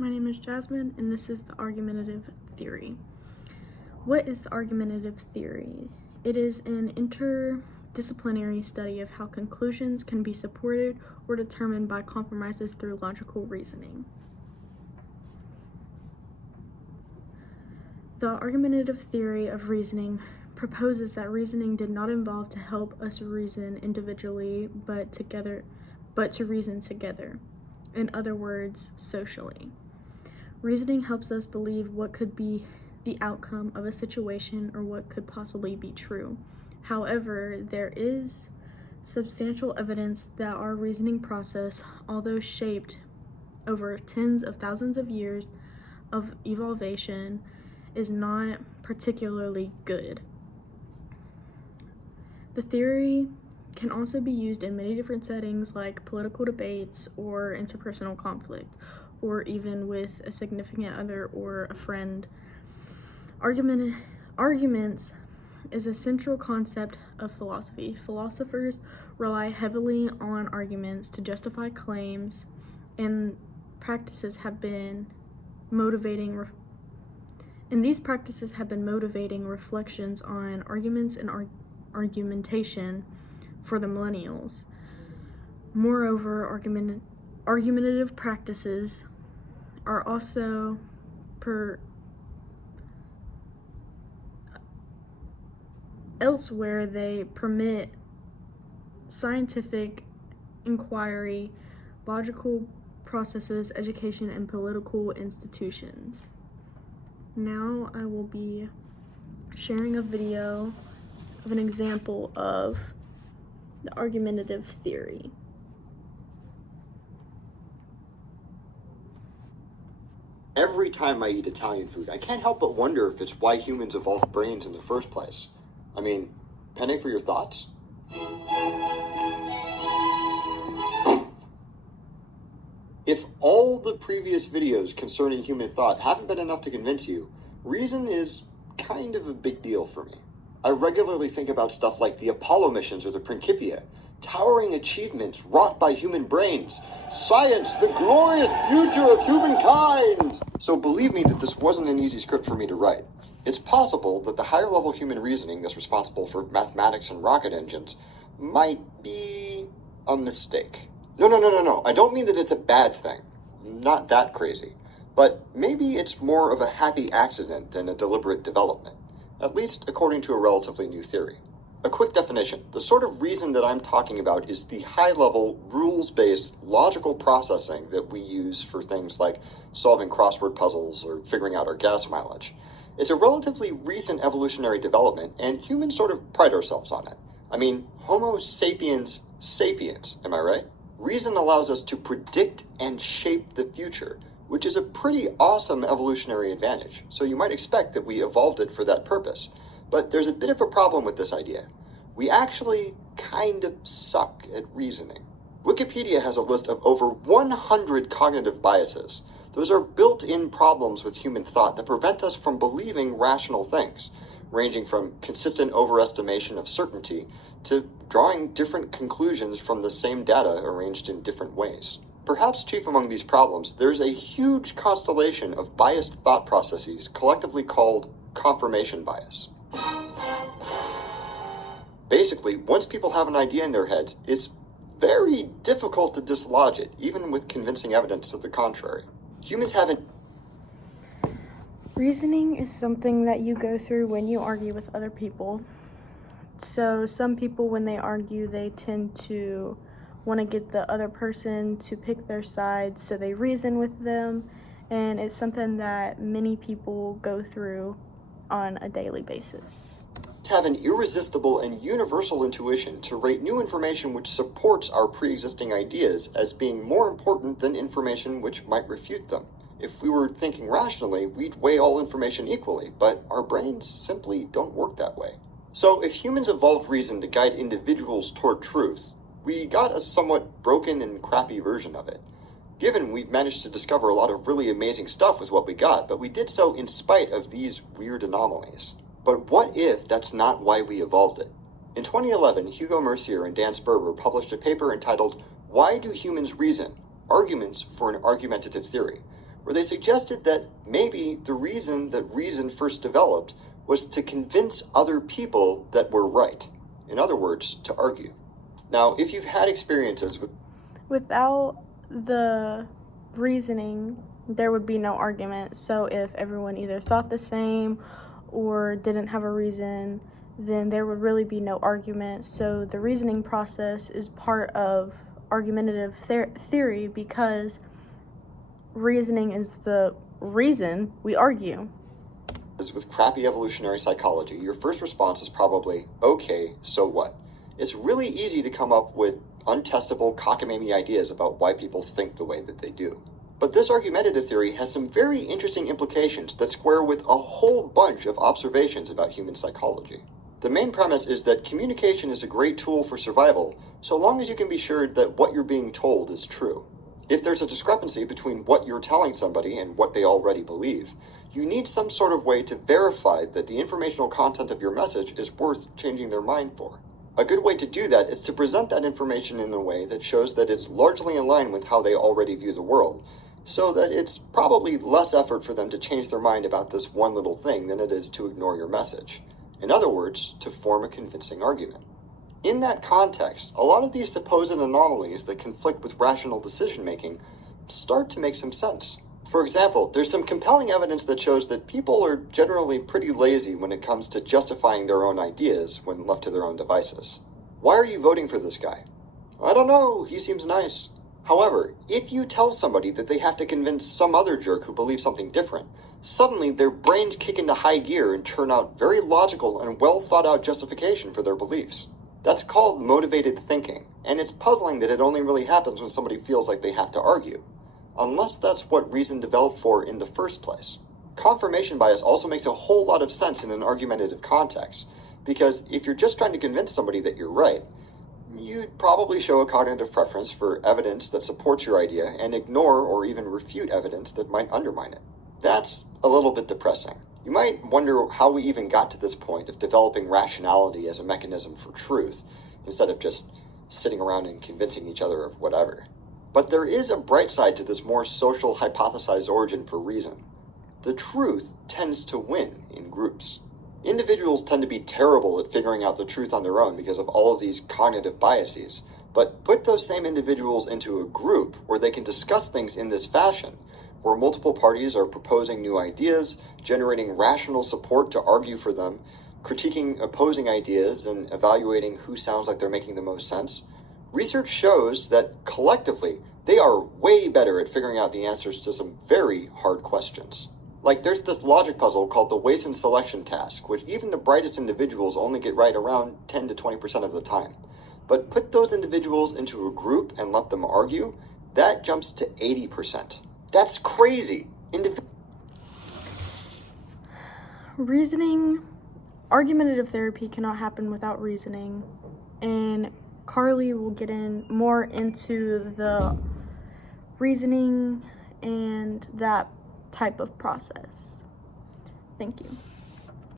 My name is Jasmine, and this is the argumentative theory. What is the argumentative theory? It is an interdisciplinary study of how conclusions can be supported or determined by compromises through logical reasoning. The argumentative theory of reasoning proposes that reasoning did not involve to help us reason individually, but to reason together. In other words, socially. Reasoning helps us believe what could be the outcome of a situation or what could possibly be true. However, there is substantial evidence that our reasoning process, although shaped over tens of thousands of years of evolution, is not particularly good. The theory can also be used in many different settings like political debates or interpersonal conflict, or even with a significant other or a friend. Arguments is a central concept of philosophy. Philosophers rely heavily on arguments to justify claims, and these practices have been motivating reflections on arguments and argumentation for the millennials. Moreover, argumentative practices are also elsewhere they permit scientific inquiry, logical processes, education, and political institutions. Now I will be sharing a video of an example of the argumentative theory. Every time I eat Italian food, I can't help but wonder if it's why humans evolved brains in the first place. I mean, penny for your thoughts? If all the previous videos concerning human thought haven't been enough to convince you, reason is kind of a big deal for me. I regularly think about stuff like the Apollo missions or the Principia, towering achievements wrought by human brains, science, the glorious future of humankind! So believe me that this wasn't an easy script for me to write. It's possible that the higher level human reasoning that's responsible for mathematics and rocket engines might be a mistake. No. I don't mean that it's a bad thing. I'm not that crazy. But maybe it's more of a happy accident than a deliberate development, at least according to a relatively new theory. A quick definition. The sort of reason that I'm talking about is the high-level, rules-based, logical processing that we use for things like solving crossword puzzles or figuring out our gas mileage. It's a relatively recent evolutionary development, and humans sort of pride ourselves on it. I mean, Homo sapiens sapiens, am I right? Reason allows us to predict and shape the future, which is a pretty awesome evolutionary advantage, so you might expect that we evolved it for that purpose. But there's a bit of a problem with this idea. We actually kind of suck at reasoning. Wikipedia has a list of over 100 cognitive biases. Those are built-in problems with human thought that prevent us from believing rational things, ranging from consistent overestimation of certainty to drawing different conclusions from the same data arranged in different ways. Perhaps chief among these problems, there's a huge constellation of biased thought processes collectively called confirmation bias. Basically, once people have an idea in their heads, it's very difficult to dislodge it, even with convincing evidence to the contrary. Humans haven't... Reasoning is something that you go through when you argue with other people. So some people, when they argue, they tend to want to get the other person to pick their side, so they reason with them, and it's something that many people go through on a daily basis. Have an irresistible and universal intuition to rate new information which supports our pre-existing ideas as being more important than information which might refute them. If we were thinking rationally, we'd weigh all information equally, but our brains simply don't work that way. So if humans evolved reason to guide individuals toward truth, we got a somewhat broken and crappy version of it. Given we've managed to discover a lot of really amazing stuff with what we got, but we did so in spite of these weird anomalies. But what if that's not why we evolved it? In 2011, Hugo Mercier and Dan Sperber published a paper entitled "Why Do Humans Reason? Arguments for an Argumentative Theory," where they suggested that maybe the reason that reason first developed was to convince other people that we're right. In other words, to argue. Now, if you've had experiences with Without the reasoning, there would be no argument. So if everyone either thought the same or didn't have a reason, then there would really be no argument. So the reasoning process is part of argumentative theory because reasoning is the reason we argue. As with crappy evolutionary psychology, your first response is probably, okay, so what? It's really easy to come up with untestable cockamamie ideas about why people think the way that they do. But this argumentative theory has some very interesting implications that square with a whole bunch of observations about human psychology. The main premise is that communication is a great tool for survival, so long as you can be sure that what you're being told is true. If there's a discrepancy between what you're telling somebody and what they already believe, you need some sort of way to verify that the informational content of your message is worth changing their mind for. A good way to do that is to present that information in a way that shows that it's largely in line with how they already view the world, so that it's probably less effort for them to change their mind about this one little thing than it is to ignore your message. In other words, to form a convincing argument. In that context, a lot of these supposed anomalies that conflict with rational decision-making start to make some sense. For example, there's some compelling evidence that shows that people are generally pretty lazy when it comes to justifying their own ideas when left to their own devices. Why are you voting for this guy? I don't know, he seems nice. However, if you tell somebody that they have to convince some other jerk who believes something different, suddenly their brains kick into high gear and churn out very logical and well thought out justification for their beliefs. That's called motivated thinking, and it's puzzling that it only really happens when somebody feels like they have to argue. Unless that's what reason developed for in the first place. Confirmation bias also makes a whole lot of sense in an argumentative context, because if you're just trying to convince somebody that you're right, you'd probably show a cognitive preference for evidence that supports your idea and ignore or even refute evidence that might undermine it. That's a little bit depressing. You might wonder how we even got to this point of developing rationality as a mechanism for truth, instead of just sitting around and convincing each other of whatever. But there is a bright side to this more social hypothesized origin for reason. The truth tends to win in groups. Individuals tend to be terrible at figuring out the truth on their own because of all of these cognitive biases, but put those same individuals into a group where they can discuss things in this fashion, where multiple parties are proposing new ideas, generating rational support to argue for them, critiquing opposing ideas, and evaluating who sounds like they're making the most sense. Research shows that collectively, they are way better at figuring out the answers to some very hard questions. Like there's this logic puzzle called the Wason selection task, which even the brightest individuals only get right around 10 to 20% of the time. But put those individuals into a group and let them argue, that jumps to 80%. That's crazy. Argumentative therapy cannot happen without reasoning, and Carly will get in more into the reasoning and that type of process. Thank you.